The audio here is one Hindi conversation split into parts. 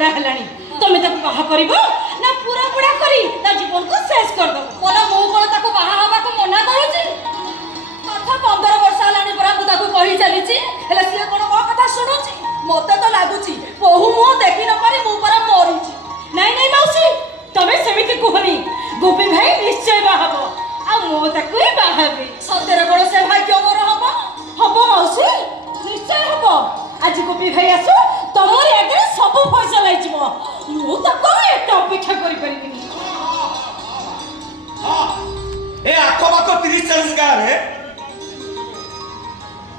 बुढ़ा हेलानी तमे ताको बाहा करिवो ना पूरा बुढ़ा करी ता जीवन को शेष कर दो मोला मो कोन ताको बाहा हवा को मना करूची कथा 15 वर्ष लानी परा मु ताको कहि चलीची हेले सिए कोन मो कथा सुनुची मते तो लागुची बहु मो देखि न पारी मु परा मरीची नहीं नहीं मौसी तमे सेमिति कहनी गोपी भाई निश्चय बाहाबो आ मो ताको ही बाहाबे सतेरे बड़ से भाग्य मोर हबो हबो मौसी निश्चय हबो आज गोपी भाई आसो तमरी आगे सब फैसला लई जिवो मु ताको एत अपेक्षा करि परिबिनी हां ए आखो बाको 30-40 गाँव रे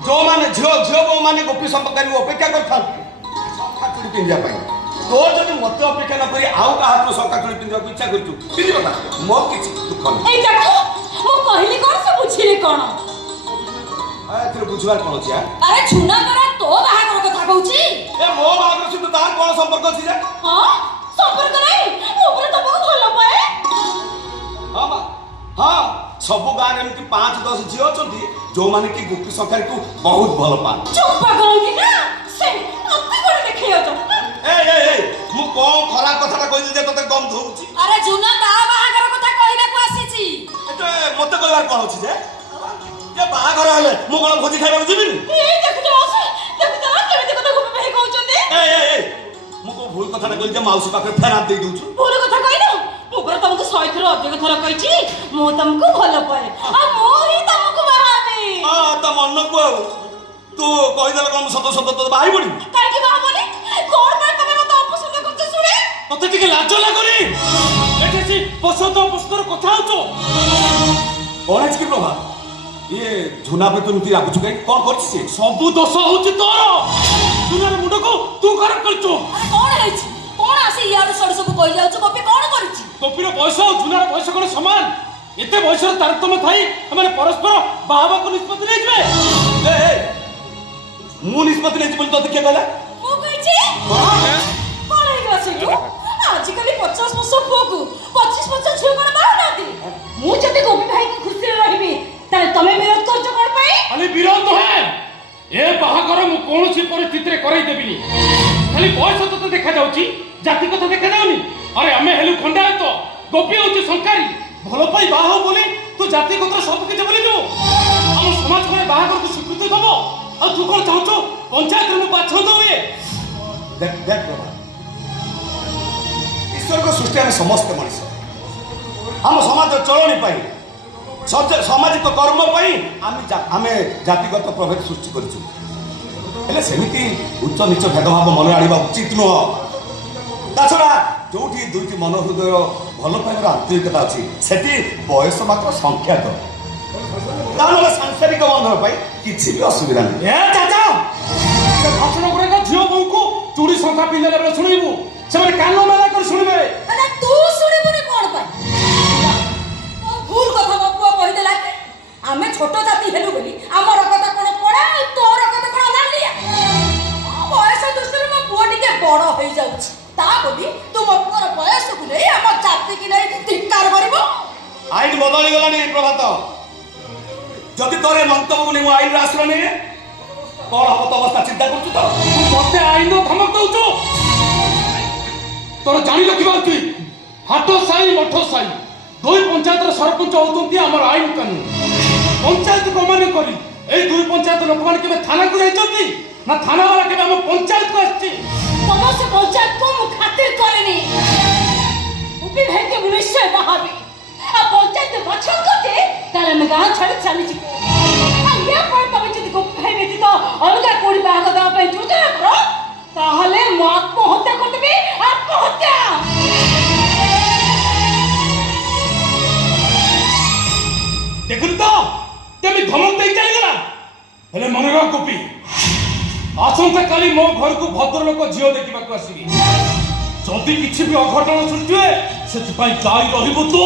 जो माने झियो झियो बो माने गोपी संपकारी अपेक्षा करथान संखा चुड़ी पिंदिया पाई तो जदि मते अपेक्षा न करी आउ का हाथ संखा चुड़ी पिंदिया इच्छा करछु पिंदिबो ना मो किछि दुख नै ए देखो मो कहली कोन से बुझिले कोन आ तोर बुझवार कोन छिया अरे छुना करा तो बाहा कर कथा कहूची ए मो बागर सिंधु तार कोन संपर्क अछि रे हां संपर्क नै मो पुरा तमको भलो पाए हां बा हां सब गाँव एमती 5-10 झियो अछंती जो माने कि गोपी संखारी को बहुत भल पा चुप करंगी ना से अति बड़ देखियो तो ए मु कोन खराब कथाटा कहिल जे तते गम धौची अरे जुना ता बाहा कर कथा कहिला को आसीची एते मते कहबार कोन अछि जे बाहाघर हेले मु कोन भोजी खाइबा जिबिनी ए देखु तो केमिति कथा गोपी भाई कहउचंदी ए मु को भूल कथाटा कहिल जे माउसी पाखे फेरात देई दउछु भूल कथा कहिनो मु पर तुमको 100 थर अधिक थर कहिची मु तुमको भलो पाए आ मो ही तुमको बाहाबे हां त मन को तू कहि देले कोन सत सत तो बाही पड़ी काहे की बाहाबनी कोन पर तमे मत अपसंद करछ सुने तते टिके लाज लागोनी एठेसी पसंद अपस्तर कथा होचो कोन अछि की प्रभा ये झुना पे तू नुती राखुछु काई कोन करछि से सबु दोष होची तोर दुनियार मुंड को तू खराब करछो कोन हेछि कोन आसी यार सड सब कहि जाउछ गोपी कोन करिछि गोपीर बयस और झुनार बयस कोन समान एते बयसर तारतम्य थाई हमरे परस्पर बाहाबा को निष्पत्ति नै जबे ए मु निष्पत्ति नै बोली तो के कहला मु कहिची कोन हे गला सेठो आज कली 50 वर्ष पुओ 25 वर्ष झियो कोन बाहा नाती मु जते गोपी भाई को खुशी रहिबी ताले तमे विरोध करछ कोन पई खाली विरोध तो है ए बाहागर मु कोनसी परिस्थिति रे करई देबिनी खाली बयस तो देखा जाउची जाति कथा देखा जाउनी अरे हमें हेलु खंडा तो गोपी होची संकारी भलो पाई बाहा बोली तू जाति गोत्र सब किछ बोली दो हम समाज में बाहागर को स्वीकृति दबो आ तू कोन चाहतो पंचायत में बाछो दो ये देख प्रभा ईश्वर को सृष्टि में समस्त मनुष्य हम समाज चलनी पाई सामाजिक कर्म पाई आमे जातिगत प्रभेद सृष्टि करछु हेले सेमिति उच्च नीच भेदभाव मन आनिबा उचित नुह ताछड़ा जोठी दुईटी मन हृदय भल पाइबार आंतरिकता अछि सेठी बयस मात्र संख्या तो तानले सांसारिक बंधन पाई किछि भी असुविधा नै ए चाचा से भाषण गुरे का झियो बहु को चूड़ी संखा पिंजले बेले सुनिबु से कानो मेला कर सुनिबे अरे तू सुनिबुनी कोन पाई भूल कथा बापू कहि देला के आमे छोट जाति हेलु बोली हमर कथा कोन पड़ा तोर कथा कोन लालिया बयस दुसरे म पुआ टिके बड़ होई जाउछ ता बोली तू म पुअर बयस को नै हमर जाति की नै धिक्कार करबो आईन बदली गलानी प्रभात जदि तोरे मंतव्य को नहीं आईन आश्रय नहीं कौन हम तो अवस्था चिंता करछु तो मते आईन धमक दउछु तोर जानि रखिबा तू हाटो साई मठो साई दुई पंचायत रो सरपंच होतंती हमर आईन कानून पंचायत को माने करी ए दुई पंचायत लोक माने केबे थाना को जाइछंती ना थाना वाला केबे हम पंचायत को आछी समस्त पंचायत को मु खातिर करेनी गोपी भाई के निश्चय बाहाबी आ पंचायत बचन करते ताले में गांव छाड़ चली जी आ ये पर तबे जदी गोपी भाई बेटी तो अलगा कोडी बाहा दा पे जुटे करो ताहले मु आत्महत्या कर देबी आत्महत्या देखुन तो तेमी धमक दे चली गला हेले मन रो गोपी आसंता काली मो घर को भद्र लोक झियो देखिबा को आसीबी जदी किछि भी अघटन सृष्टि होए सेति पई दाई रहिबो तो